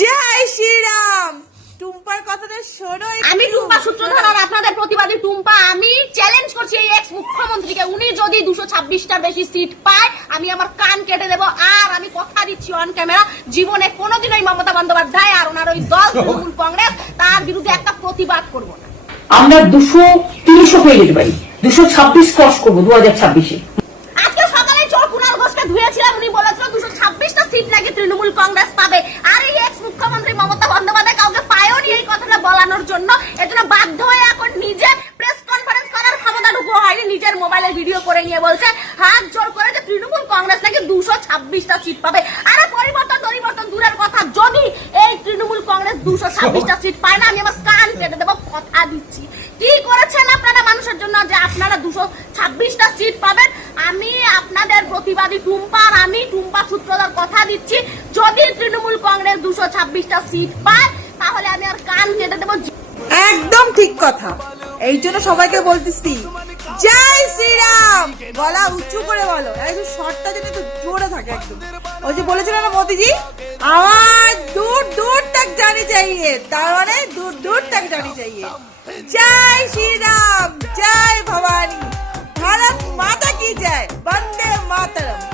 জয় শ্রীরাম। টুম্পার কথাটা শোনো। আমি টুম্পা সূত্রধর আর আপনাদের প্রতিবাদী টুম্পা। আমি চ্যালেঞ্জ করছি এই এক্স মুখ্যমন্ত্রীকে, উনি যদি 226টার বেশি সিট পায় আমি আমার কান কেটে দেব। আর আমি কথা দিচ্ছি অন ক্যামেরা, জীবনে কোনোদিনই মমতা বন্দ্যোপাধ্যায় আর ওনার ওই দল তৃণমূল কংগ্রেস তার বিরুদ্ধে একটা প্রতিবাদ করব না। আমরা 230 পেয়ে যেতে পারি, 226 ক্রস করবো 2026-এ। আজকে সকালে চোর কুনাল ঘোষকে ধুয়েছিলাম, উনি বলেছিল 226টা সিট নাকি তৃণমূল কংগ্রেস পাবে। আর এই এক্স মুখ্যমন্ত্রী মমতা বন্দ্যোপাধ্যায় কাউকে পায়নি এই কথাটা বলানোর জন্য, এজন্য বাধ্য হয়ে এখন নিজে প্রেস কনফারেন্স করার ক্ষমতাটুকু হয়নি, নিজের মোবাইলে ভিডিও করে নিয়ে বলছে হাত জোর করে যে তৃণমূল কংগ্রেস নাকি 226টা সিট পাবে। আরে পরিবর্তন দূরের কথা, যদি এই তৃণমূল কংগ্রেস 226টা সিট পায় না আমি আমার কান কেটে দেবো, কথা দিচ্ছি। কি করেছেন আপনারা মানুষের জন্য যে আপনারা 226টা সিট পাবেন? আমি আপনাদের প্রতিবাদী টুম্পা, আর আমি টুম্পা সূত্রধর কথা দিচ্ছি, যদি তৃণমূল কংগ্রেস 226টা সিট পায় তাহলে আমি আর কান কেটে দেবো। একদম ঠিক কথা। এই জন্য সবাইকে বলতেছি জয় শ্রীরাম। গলা উঁচু করে বলো, একদম শর্টটা যেন একটু জোরে থাকে একদম। ওই যে বলেছিল না মোদিজি, আওয়াজ দূর দূর तक जानी चाहिए, তার মানে দূর দূর तक जानी चाहिए। जय श्री राम, जय भवानी, भारत माता की जय, वंदे मातरम।